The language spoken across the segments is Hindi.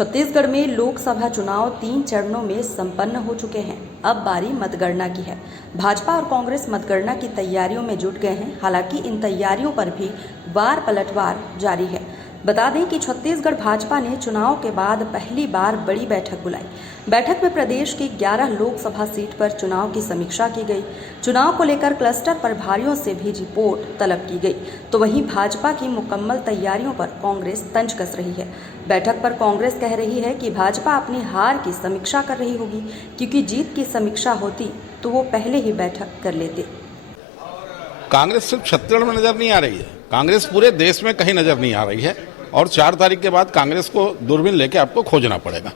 छत्तीसगढ़ में लोकसभा चुनाव 3 चरणों में संपन्न हो चुके हैं। अब बारी मतगणना की है। भाजपा और कांग्रेस मतगणना की तैयारियों में जुट गए हैं। हालांकि इन तैयारियों पर भी वार पलटवार जारी है। बता दें कि छत्तीसगढ़ भाजपा ने चुनाव के बाद पहली बार बड़ी बैठक बुलाई। बैठक में प्रदेश की 11 लोकसभा सीट पर चुनाव की समीक्षा की गई। चुनाव को लेकर क्लस्टर प्रभारियों से भी रिपोर्ट तलब की गई। तो वहीं भाजपा की मुकम्मल तैयारियों पर कांग्रेस तंज कस रही है। बैठक पर कांग्रेस कह रही है कि भाजपा अपनी हार की समीक्षा कर रही होगी, क्योंकि जीत की समीक्षा होती तो वो पहले ही बैठक कर लेते। कांग्रेस सिर्फ छत्तीसगढ़ में नजर नहीं आ रही है, कांग्रेस पूरे देश में कहीं नजर नहीं आ रही है और 4 तारीख के बाद कांग्रेस को दूरबीन लेके आपको खोजना पड़ेगा।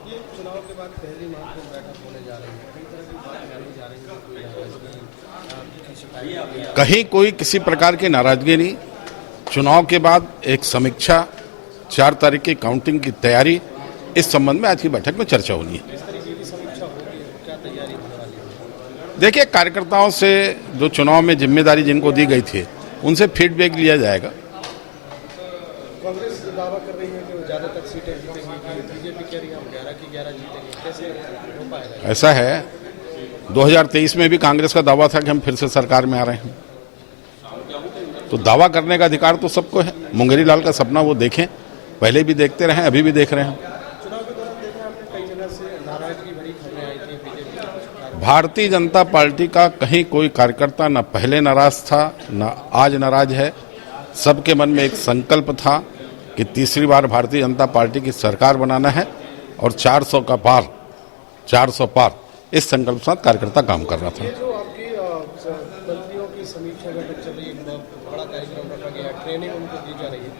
कहीं कोई किसी प्रकार की नाराजगी नहीं। चुनाव के बाद एक समीक्षा, 4 तारीख की काउंटिंग की तैयारी, इस संबंध में आज की बैठक में चर्चा होनी है। देखिए, कार्यकर्ताओं से जो चुनाव में जिम्मेदारी जिनको दी गई थी उनसे फीडबैक लिया जाएगा। कांग्रेस दावा कर रही है कि वो ज्यादातर सीटें जीतेंगी, बीजेपी कह रही है हम 11 की 11 जीतेंगे, कैसे हो पाएगा? ऐसा है, 2023 में भी कांग्रेस का दावा था कि हम फिर से सरकार में आ रहे हैं, तो दावा करने का अधिकार तो सबको है। मुंगेरी लाल का सपना वो देखें, पहले भी देखते रहे, अभी भी देख रहे हैं। चुनाव के दौरान देखें आपने कई जगह से नाराजगी भरी खबरें आई थी बीजेपी। भारतीय जनता पार्टी का कहीं कोई कार्यकर्ता न पहले नाराज था न आज नाराज है। सबके मन में एक संकल्प था कि तीसरी बार भारतीय जनता पार्टी की सरकार बनाना है और 400 पार इस संकल्प के साथ कार्यकर्ता काम कर रहा था। जो आपकी मंत्रियों की समीक्षा बैठक चल रही है, बड़ा कार्यक्रम रखा गया, ट्रेनिंग उनको दी जा रही है,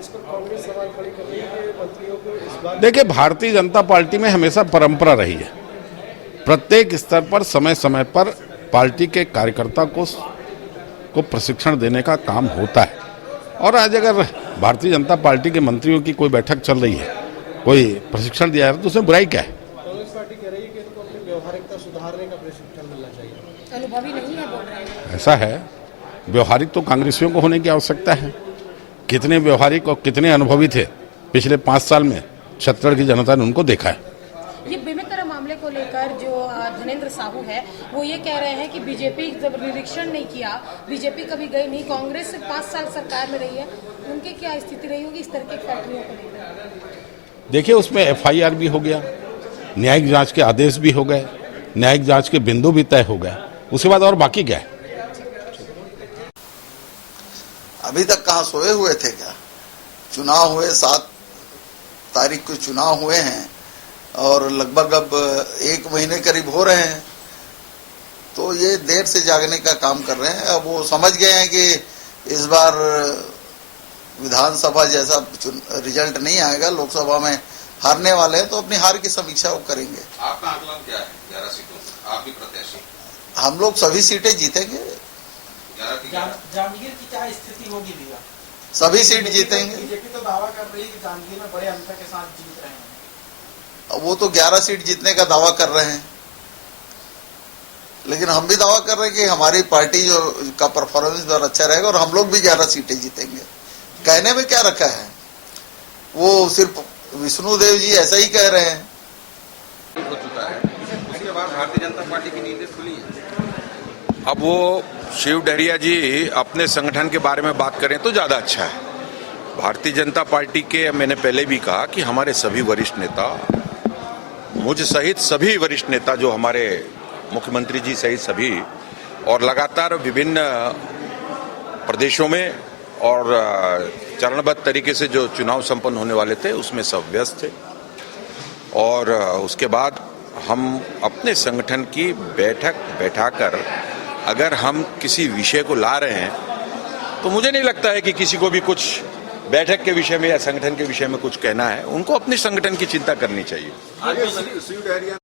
इस पर कांग्रेस सवाल खड़ी कर रही है कि मंत्रियों को इस बात। देखिए, भारतीय जनता पार्टी में हमेशा परंपरा रही है, प्रत्येक स्तर पर समय समय पर पार्टी के कार्यकर्ता को प्रशिक्षण देने का काम होता है। और आज अगर भारतीय जनता पार्टी के मंत्रियों की कोई बैठक चल रही है, कोई प्रशिक्षण दिया है, तो उसमें बुराई क्या है? कांग्रेस पार्टी कह रही है कि इनको अपनी व्यवहारिकता सुधारने का प्रशिक्षण मिलना चाहिए। अनुभवी नहीं है बोल रहे हैं। ऐसा है, व्यवहारिक तो कांग्रेसियों को होने की आवश्यकता है। कितने व्यवहारिक और कितने अनुभवी थे पिछले 5 साल में छत्तीसगढ़ की जनता ने उनको देखा है। ये बेमेतरा मामले को लेकर जो धनेंद्र साहू है वो ये कह रहे हैं कि बीजेपी जब निरीक्षण नहीं किया, बीजेपी कभी गई नहीं, कांग्रेस से 5 साल सरकार में रही है, उनकी क्या स्थिति रही होगी इस तरह की फैक्ट्रियों को लेकर? देखिए, उसमें FIR भी हो गया, न्यायिक जांच के आदेश भी हो गए, न्यायिक जांच के बिंदु भी तय हो गए, उसके बाद और बाकी क्या है? अभी तक कहाँ सोए हुए थे क्या? चुनाव हुए, 7 तारीख को चुनाव हुए हैं और लगभग अब 1 महीने करीब हो रहे हैं, तो ये देर से जागने का काम कर रहे हैं। अब वो समझ गए हैं कि इस बार विधानसभा जैसा रिजल्ट नहीं आएगा, लोकसभा में हारने वाले हैं, तो अपनी हार की समीक्षा वो करेंगे। आपका आकलन क्या है 11 सीटों से? आप भी प्रत्याशी? हम लोग सभी सीटें जीतेंगे। जांजगीर की क्या स्थिति होगी भैया? सभी सीट जीतेंगे। बीजेपी तो दावा कर रही है कि जांजगीर में बड़े अंतर के साथ जीत रहे हैं। वो तो 11 सीट जीतने का दावा कर रहे हैं, लेकिन हम भी दावा कर रहे हैं कि हमारी पार्टी जो का परफॉर्मेंस बहुत अच्छा रहेगा और हम लोग भी 11 सीटें जीतेंगे। कहने में क्या रखा है, वो सिर्फ विष्णुदेव जी ऐसा ही कह रहे हैं। हो चुका है, उसके बाद भारतीय जनता पार्टी की नींदें खुली है। अब वो शिव डहरिया जी अपने संगठन के बारे में बात करें तो ज़्यादा अच्छा है। भारतीय जनता पार्टी के, मैंने पहले भी कहा कि हमारे सभी वरिष्ठ नेता, मुझ सहित सभी वरिष्ठ नेता, जो हमारे मुख्यमंत्री जी सहित सभी, और लगातार विभिन्न प्रदेशों में और चरणबद्ध तरीके से जो चुनाव संपन्न होने वाले थे उसमें सब व्यस्त थे। और उसके बाद हम अपने संगठन की बैठक बैठाकर अगर हम किसी विषय को ला रहे हैं, तो मुझे नहीं लगता है कि किसी को भी कुछ बैठक के विषय में या संगठन के विषय में कुछ कहना है। उनको अपने संगठन की चिंता करनी चाहिए।